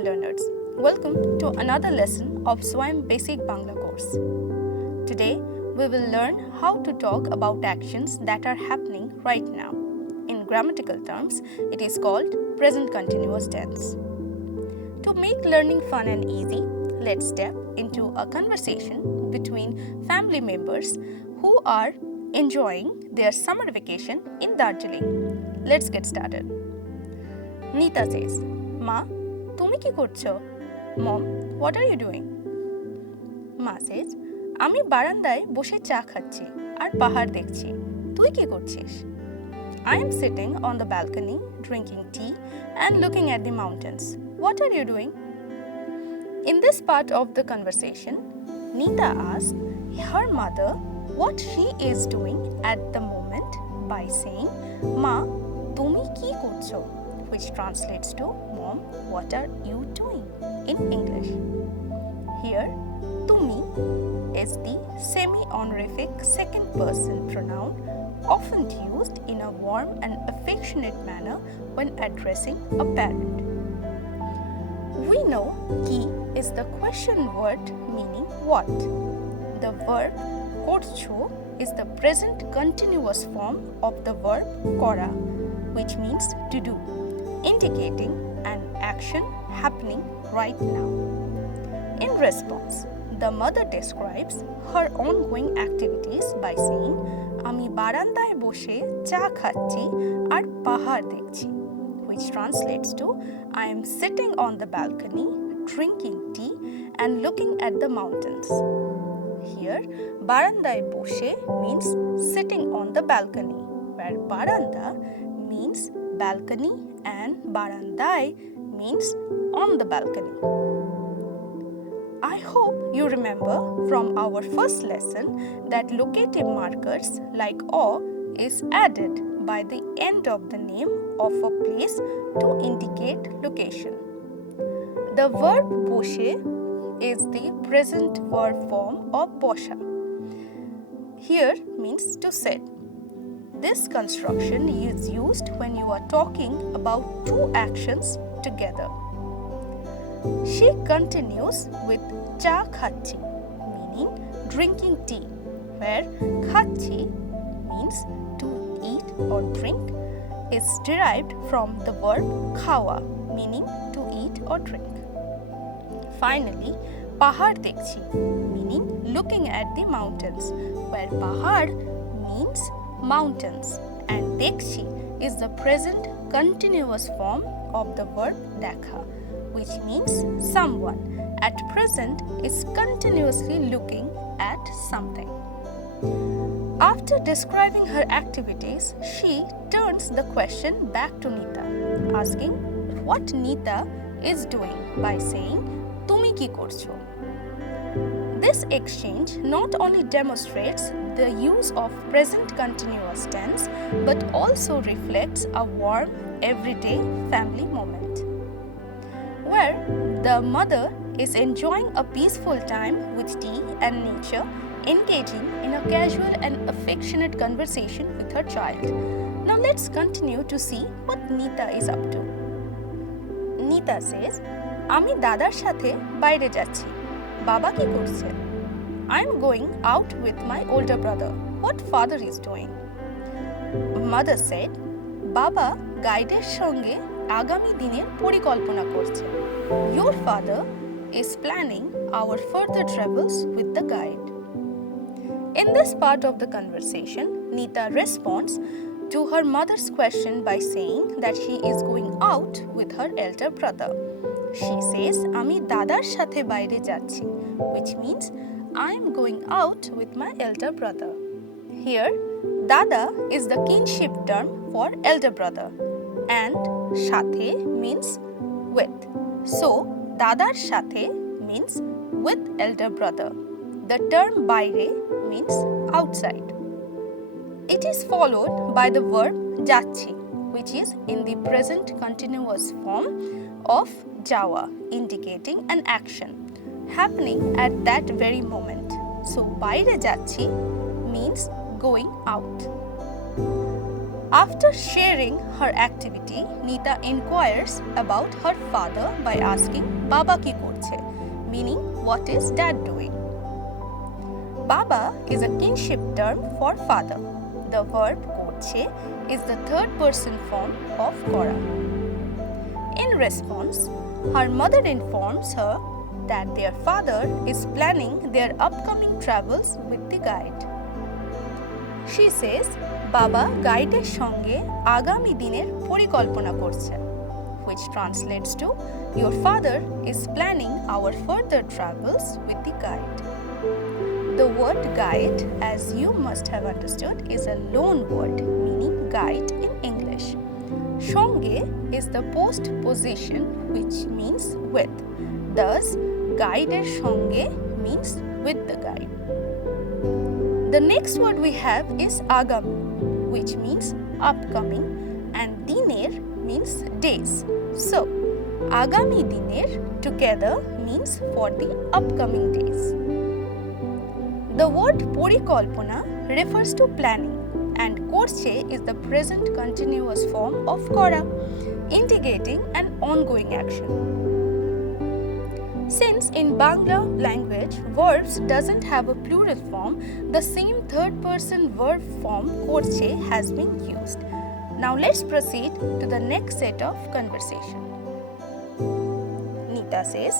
dear learners. Welcome to another lesson of Swayam Basic Bangla course. Today, we will learn how to talk about actions that are happening right now. In grammatical terms, it is called present continuous tense. To make learning fun and easy, let's step into a conversation between family members who are enjoying their summer vacation in Darjeeling. Let's get started. Nita says, "Ma, তুমি কি করছো?" Mom, what are you doing? Ma says, "আমি বারান্দায় বসে চা খাচ্ছি আর পাহাড় দেখছি। তুই কি করছিস?" I am sitting on the balcony drinking tea and looking at the mountains. What are you doing? In this part of the conversation, Nita asks her mother what she is doing at the moment by saying, "Ma, তুমি কি করছো?" which translates to, "Mom, what are you doing?" in English. Here, tumi is the semi-honorific second person pronoun often used in a warm and affectionate manner when addressing a parent. We know ki is the question word meaning what. The verb korcho is the present continuous form of the verb kora, which means to do, indicating an action happening right now. In response, the mother describes her ongoing activities by saying, "আমি বারান্দায় বসে চা খাচ্ছি আর পাহাড় দেখছি," which translates to, "I am sitting on the balcony, drinking tea and looking at the mountains." Here, barandaয় বসে means sitting on the balcony, where baranda means balcony and barandai means on the balcony. I hope you remember from our first lesson that locative markers like "o" is added by the end of the name of a place to indicate location. The verb boshe is the present verb form of bosha. Here means to sit. This construction is used when you are talking about two actions together. She continues with cha khachi, meaning drinking tea, where khachi means to eat or drink is derived from the verb khawa, meaning to eat or drink. Finally, pahar dekhi, meaning looking at the mountains, where pahar means mountains and dekhi is the present continuous form of the verb dekha, which means someone at present is continuously looking at something. After describing her activities, she turns the question back to Nita, asking what Nita is doing by saying, "তুমি কি করছো?" This exchange not only demonstrates the use of present continuous tense but also reflects a warm, everyday family moment, where the mother is enjoying a peaceful time with tea and nature, engaging in a casual and affectionate conversation with her child. Now let's continue to see what Nita is up to. Nita says, "আমি দাদার সাথে বাইরে যাচ্ছি। বাবা কি করছে?" "I am going out with my older brother. What father is doing?" Mother said, "বাবা গাইডের সঙ্গে আগামী দিনের পরিকল্পনা করছে। Your father is planning our further travels with the guide." In this part of the conversation, Nita responds to her mother's question by saying that she is going out with her elder brother. She says, "আমি দাদার সাথে বাইরে যাচ্ছি," which means I am going out with my elder brother. Here, dada is the kinship term for elder brother and shathe means with. So, dadar shathe means with elder brother. The term baire means outside. It is followed by the verb jachi, which is in the present continuous form of jawa, indicating an action happening at that very moment. So, baire jachi means going out. After sharing her activity, Nita inquires about her father by asking Baba ki korche, meaning what is dad doing? Baba is a kinship term for father. The verb korche is the third person form of kora. In response, her mother informs her that their father is planning their upcoming travels with the guide. She says, Baba গাইডের সঙ্গে আগামী দিনের পরিকল্পনা করছেন, which translates to your father is planning our further travels with the guide. The word guide, as you must have understood, is a loan word meaning guide in English. Shange is the postposition which means with. Thus, guider shange means with the guide. The next word we have is agami, which means upcoming, and diner means days. So, agami diner together means for the upcoming days. The word porikalpona refers to planning, and korche is the present continuous form of kora, indicating an ongoing action. Since in Bangla language verbs doesn't have a plural form, the same third person verb form korche has been used. Now let's proceed to the next set of conversation. Nita says,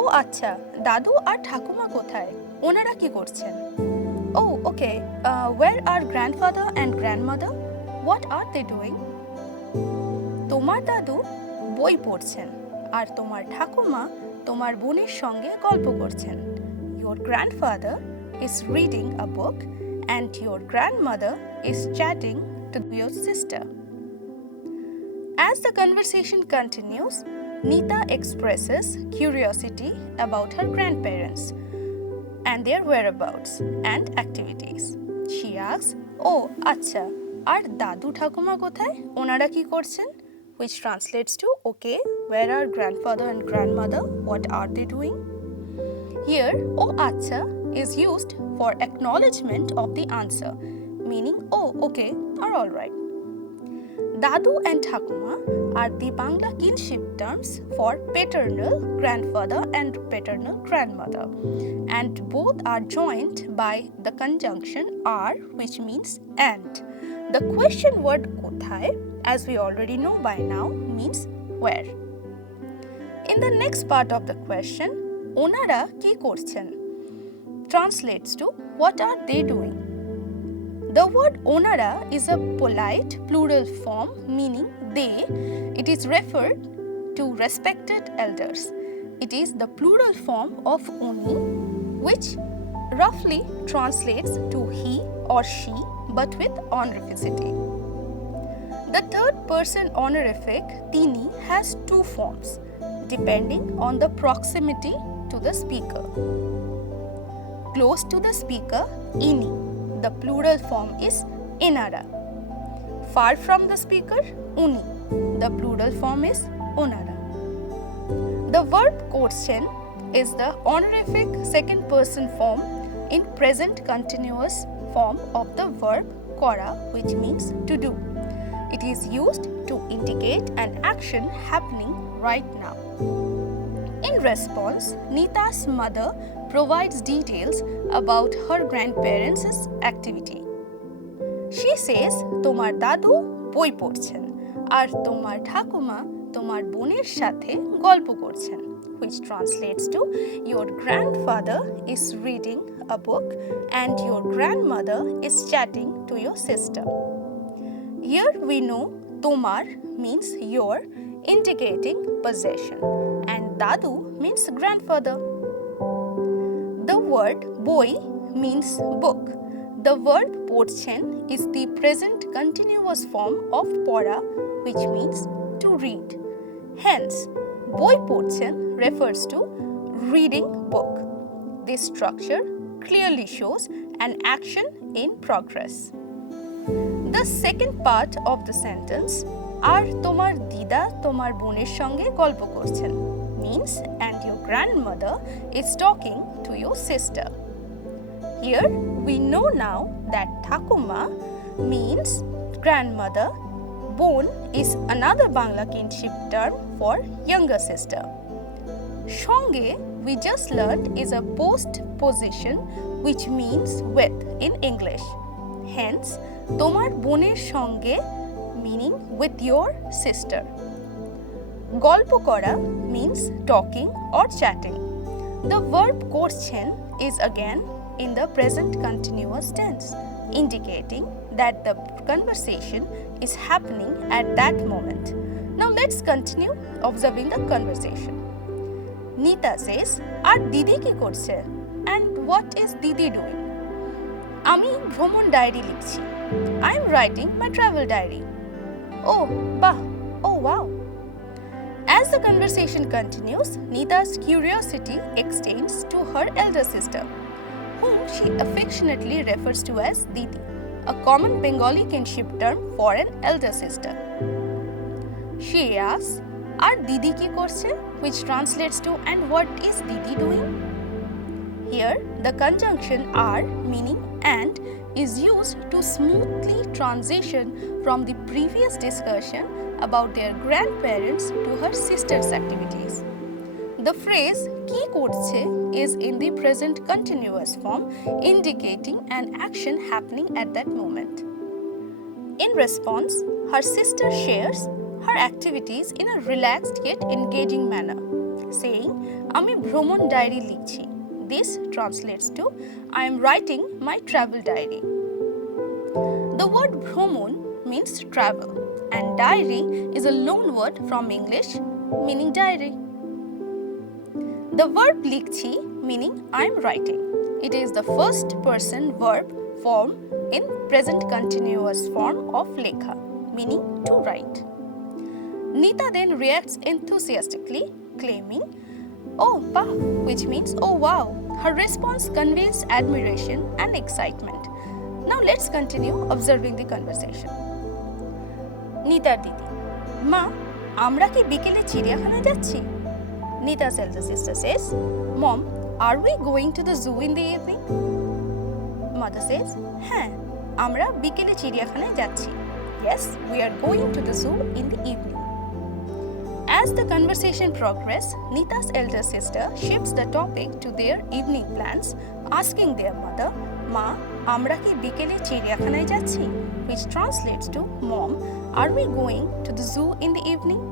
"Oh acha, dadu ar ঠাকুমা কোথায়? ওনারা কি করছেন?" "Oh, okay. Where are grandfather and grandmother? What are they doing?" তোমার দাদু বই পড়ছেন আর তোমার ঠাকুমা তোমার বোনের সঙ্গে গল্প করছেন। Your grandfather is reading a book and your grandmother is chatting to your sister. As the conversation continues, Nita expresses curiosity about her grandparents and their whereabouts and activities. She asks, "Oh, acha, আর দাদু ঠাকুমা কোথায়? ওনারা কি করছেন?" which translates to, okay, where are grandfather and grandmother? What are they doing? Here, oh acha is used for acknowledgement of the answer, meaning, oh, okay, or alright. Dadu and Thakuma are the Bangla kinship terms for paternal grandfather and paternal grandmother, and both are joined by the conjunction ar, which means and. The question word kothai, as we already know by now, means where. In the next part of the question, onara ki korchen translates to what are they doing. The word onara is a polite plural form meaning they. It is referred to respected elders. It is the plural form of oni, which roughly translates to he or she but with honorificity. The third person honorific tini has two forms depending on the proximity to the speaker. Close to the speaker, ini. The plural form is inara. Far from the speaker, uni. The plural form is onara. The verb korchen is the honorific second person form in present continuous form of the verb kora, which means to do. It is used to indicate an action happening right now. In response, Nita's mother provides details about her grandparents' activity. She says, তোমার দাদু বই পড়ছেন আর তোমার ঠাকুমা তোমার বোনের সাথে গল্প করছেন, which translates to your grandfather is reading a book and your grandmother is chatting to your sister. Here we know tomar means your, indicating possession, and dadu means grandfather. The word boi means book. The verb porchen is the present continuous form of pora, which means to read. Hence, boi porchen refers to reading book. This structure clearly shows an action in progress. The second part of the sentence, আর তোমার দিদা তোমার বোনের সঙ্গে গল্প করছেন, means and your grandmother is talking to your sister. Here we know now that Thakuma means grandmother. Bon is another Bangla kinship term for younger sister. Shonge, we just learned, is a postposition which means with in English. Hence, tomar boner shonge meaning with your sister. Golpo kora means talking or chatting. The verb korchen is again in the present continuous tense, indicating that the conversation is happening at that moment. Now let's continue observing the conversation. Nita says, "Ar didi ki korche?" And what is Didi doing? Ami bhromon diary likchi. I am writing my travel diary. Oh, bah, oh wow. As the conversation continues, Nita's curiosity extends to her elder sister, whom she affectionately refers to as Didi, a common Bengali kinship term for an elder sister. She asks, "Ar Didi ki korche?" which translates to, "And what is Didi doing?" Here, the conjunction "ar" meaning "and" is used to smoothly transition from the previous discussion about their grandparents to her sister's activities. The phrase "ki korche" is in the present continuous form, indicating an action happening at that moment. In response, her sister shares her activities in a relaxed yet engaging manner, saying, "Ami bhromon diary likchi." This translates to, "I am writing my travel diary." The word bhromon means travel, and diary is a loan word from English meaning diary. The verb likchi meaning I am writing. It is the first person verb form in present continuous form of lekha, meaning to write. Nita then reacts enthusiastically, claiming, "Oh, bah," which means "oh wow." Her response conveys admiration and excitement. Now let's continue observing the conversation. Nitaর দিদি, "মা, আমরা কি বিকেলে চিড়িয়াখানায় যাচ্ছি?" Nita's elder sister says, "Mom, are we going to the zoo in the evening?" Mother says, "হ্যাঁ, আমরা বিকেলে চিড়িয়াখানায় যাচ্ছি." Yes, we are going to the zoo in the evening. As the conversation progresses, Nita's elder sister shifts the topic to their evening plans, asking their mother, "Ma, amra ki bikele chiriyakhanaয় যাচ্ছি?" which translates to, "Mom, are we going to the zoo in the evening?"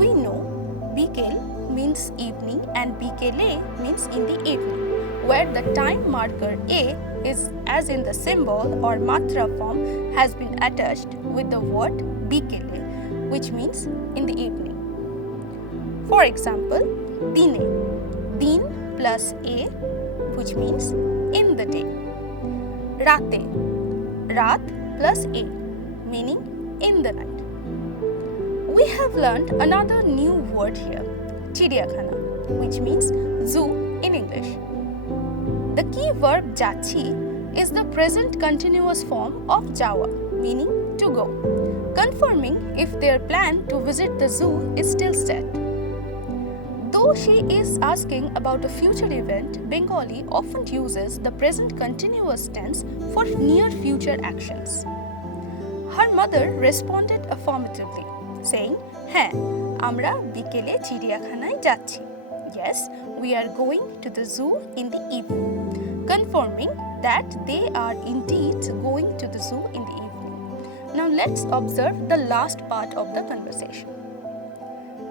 We know bikel means evening and bikele means in the evening, where the time marker A is as in the symbol or matra form has been attached with the word bikele, which means in the evening. For example, dine, din plus a, which means in the day. Rate, rat plus a, meaning in the night. We have learned another new word here, chiriyakhana, which means zoo in English. The key verb jachi is the present continuous form of jawa, meaning to go, confirming if their plan to visit the zoo is still set. Though she is asking about a future event, Bengali often uses the present continuous tense for near future actions. Her mother responded affirmatively, saying, "হ্যাঁ, আমরা বিকেলে চিড়িয়াখানায় যাচ্ছি." Yes, we are going to the zoo in the evening, confirming that they are indeed going to the zoo in the evening. Now let's observe the last part of the conversation.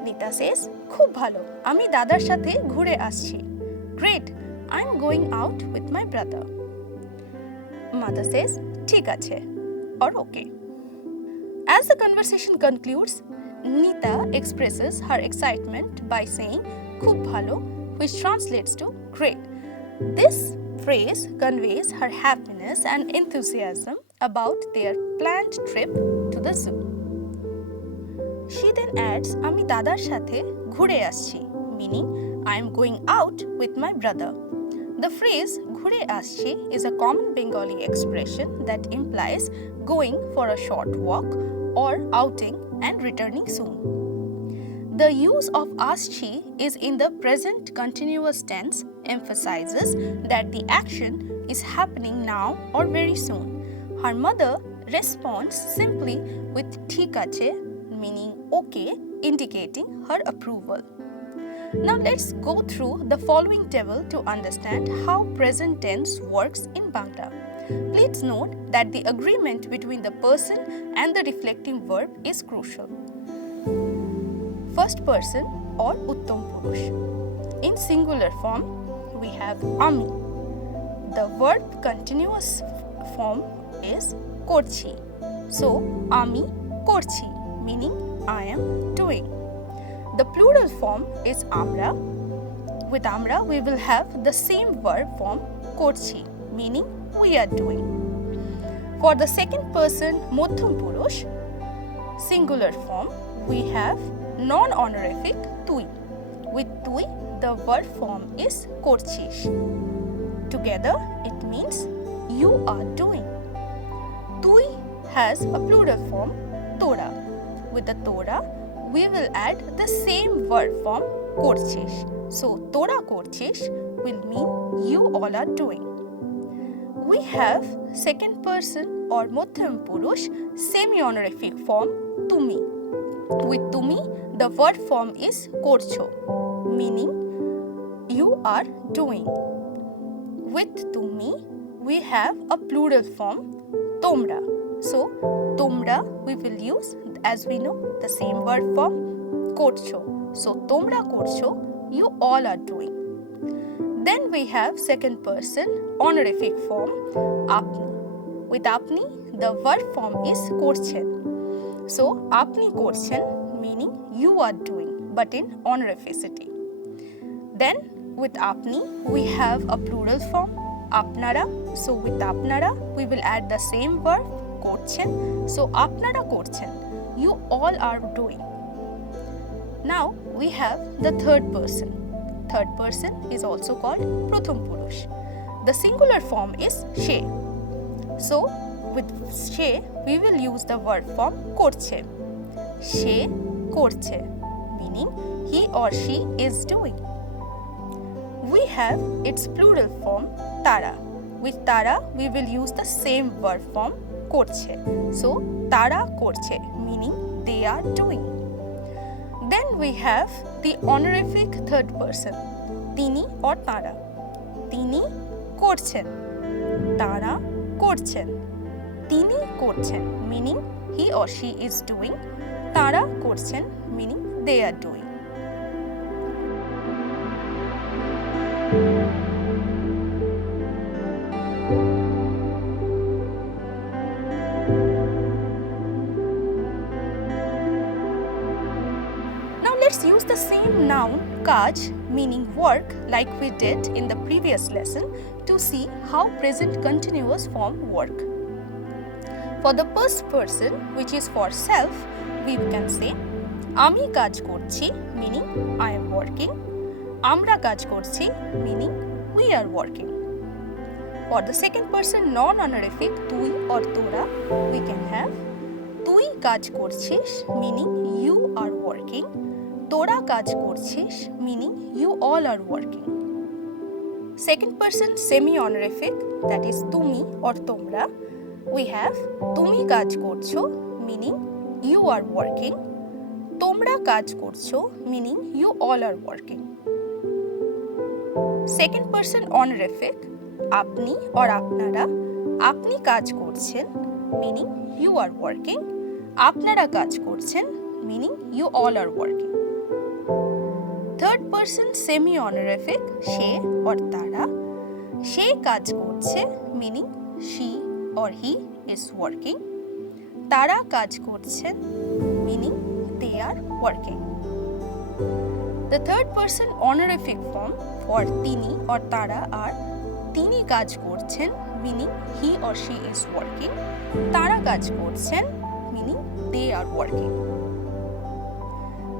Nita says, "খুব ভালো, আমি দাদার সাথে ঘুরে আসছি." Great, I'm going out with my brother. Mother says, ঠিক আছে, or okay. As the conversation concludes, Nita expresses her excitement by saying, খুব ভালো, which translates to great. This phrase conveys her happiness and enthusiasm about their planned trip to the zoo. She then adds, "আমি দাদার সাথে ঘুরে আসছি," meaning I am going out with my brother. The phrase ঘুরে আসছি is a common Bengali expression that implies going for a short walk or outing and returning soon. The use of aschi is in the present continuous tense, emphasizes that the action is happening now or very soon. Her mother responds simply with ঠিক আছে, meaning okay, indicating her approval. Now let's go through the following table to understand how present tense works in Bangla. Please note that the agreement between the person and the reflecting verb is crucial. First person or Uttam Purush. In singular form, we have Ami. The verb continuous form is Korchi. So, Ami Korchi, meaning I am doing. The plural form is Amra. With Amra, we will have the same verb form Korchi, meaning we are doing. For the second person, Madhyam Purush, singular form, we have non-honorific Tui. With Tui, the verb form is Korchish. Together, it means you are doing. Tui has a plural form, Tora. With the Tora, we will add the same verb form, Korchish. So, Tora Korchish will mean you all are doing. We have second person or Madhyam Purush semi-honorific form, Tumi. With Tumi, the verb form is Korcho, meaning you are doing. With Tumi, we have a plural form, Tomra. So, Tomra we will use, as we know, the same verb form, Korcho. So, Tomra Korcho, you all are doing. Then we have second person honorific form, Apni. With Apni, the verb form is Korchen. So, Apni Korchen, meaning you are doing, but in honorificity. Then, with Apni, we have a plural form, Apnara. So, with Apnara, we will add the same verb, Korchen. So, Apnara Korchen, you all are doing. Now, we have the third person. Third person is also called Pratham Purush. The singular form is She. So, with She, we will use the verb form Korche. She Korche, meaning he or she is doing. We have its plural form, Tara. With Tara, we will use the same verb form, Korche. So, Tara Korche, meaning they are doing. Then we have the honorific third person, Tini or Tara. Tini Korchen. Tara Korchen. Tini Korchen, meaning he or she is doing. Tara Korchen, meaning they are doing. Let's use the same noun, kaj, meaning work, like we did in the previous lesson to see how present continuous form work. For the first person, which is for self, we can say, Ami kaj korchi, meaning I am working. Amra kaj korchi, meaning we are working. For the second person, non-honorific, tui or tora, we can have, tui kaj korchish, meaning you are working. Tora kaj korchish, meaning you all are working. Second person semi-honorific, that is tumi or tomra, we have tumi kaj korcho, meaning you are working. Tomra kaj korcho, meaning you all are working. Second person honorific, apni or apnara, apni kaj korchen, meaning you are working. Apnara kaj korchen, meaning you all are working. Third person semi-honorific, she or tara, she kaj korche, meaning she or he is working. Tara kaj korchen, meaning they are working. The third person honorific form for tini or tara are tini kaj korchen, meaning he or she is working. Tara kaj korchen, meaning they are working.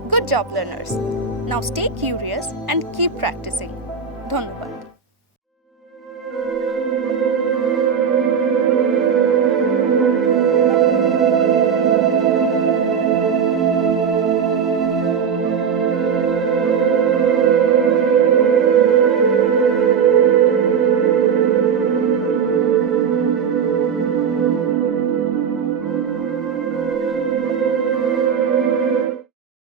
Good job, learners. Now stay curious and keep practicing. Dhanyabad.